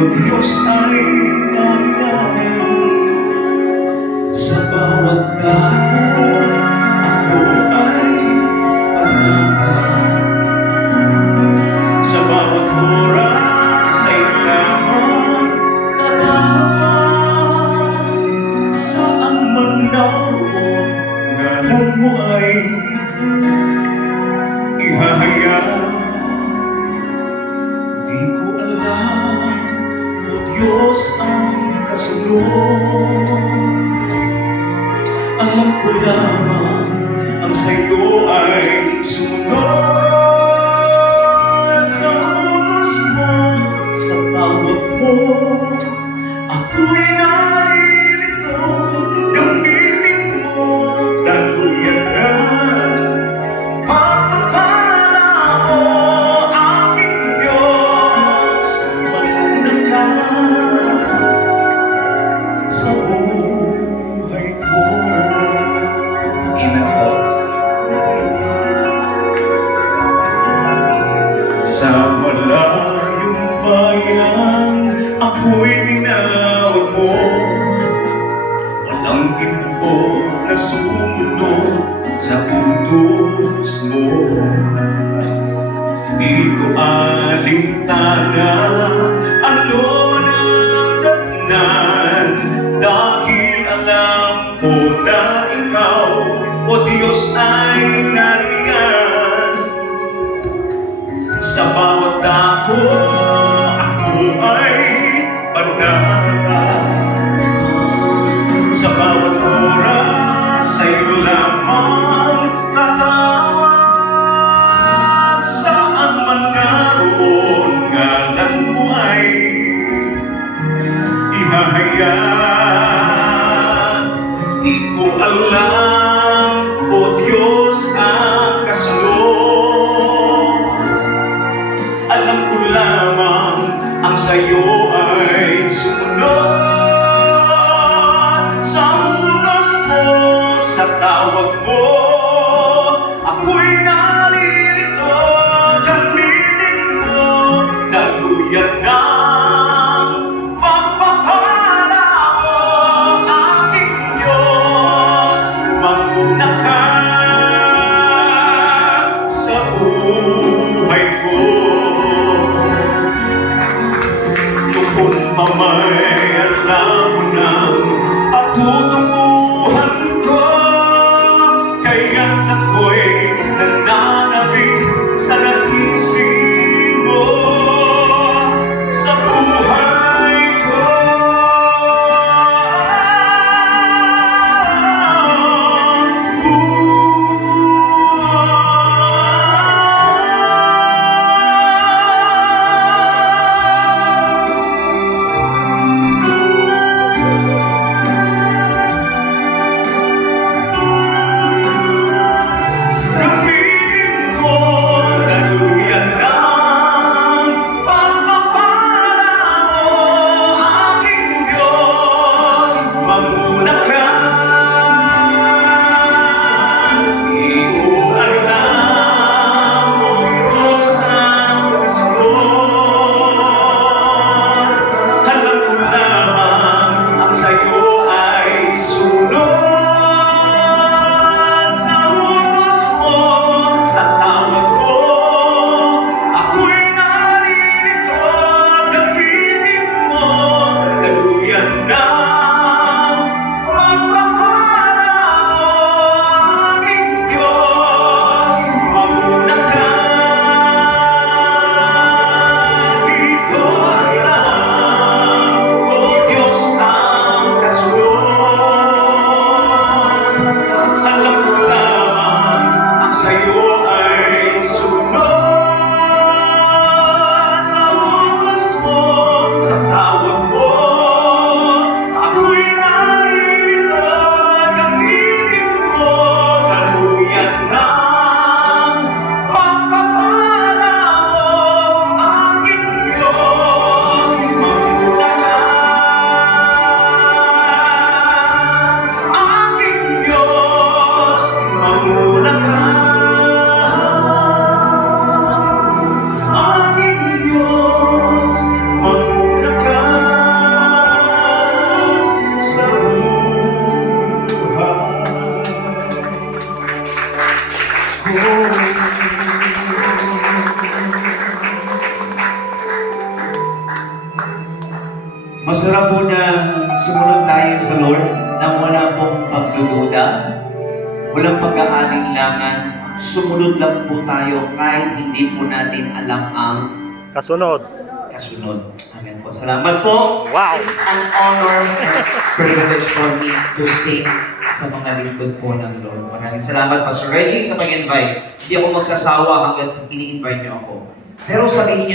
O Diyos ay nariyan sa bawat dako. Ako ay panatag sa bawat oras ay lamang tatawag. Saan man naroon, ngalan mo ay ihahayag. Di ko alam, O Diyos, ang kasunod. Alam ko lamang ang sa'yo ay sumunod. Sa utos mo, sa tawag mo, ako'y naririto. Gamitin mo, daluyan na pagpapala mo, aking Diyos. Magulang ka sa buhay ko. Amen po. Sa malayong bayan, ako'y tinawag mo. Walang himpo na sumunod sa utos mo. Di ko alintana ano man ang datnan, dahil alam ko na ikaw, O Diyos, ay nariyan sa bawat dako. Ako ay panatag sa bawat oras ay lamang tatawag. Saan man naroon, ngalan mo ay ihahayag. Di ko alam, O Diyos, ang kasunod. Alam ko lamang ang sa'yo ay sumunod. Sa utos mo, sa tawag mo, ako'y naririto. Gamitin mo, daluyan ng pagpapala mo, aking Diyos. Manguna ka sa buhay ko. Noon pa may alam mo ng patutunguhan ko, kay Masarap po na sumunod tayo sa Lord nang wala pong pagdududa, walang pag-aalinlangan. Sumunod lang po tayo kahit hindi po natin alam ang Kasunod. kasunod. Amen po. Salamat po. Wow. It's an honor and privilege for me to sing sa mga lingkod po ng Lord. Maraming salamat, Pastor Reggie, sa pag-invite. Hindi ako magsasawa hanggang ini-invite niyo ako. Pero sabihin niyo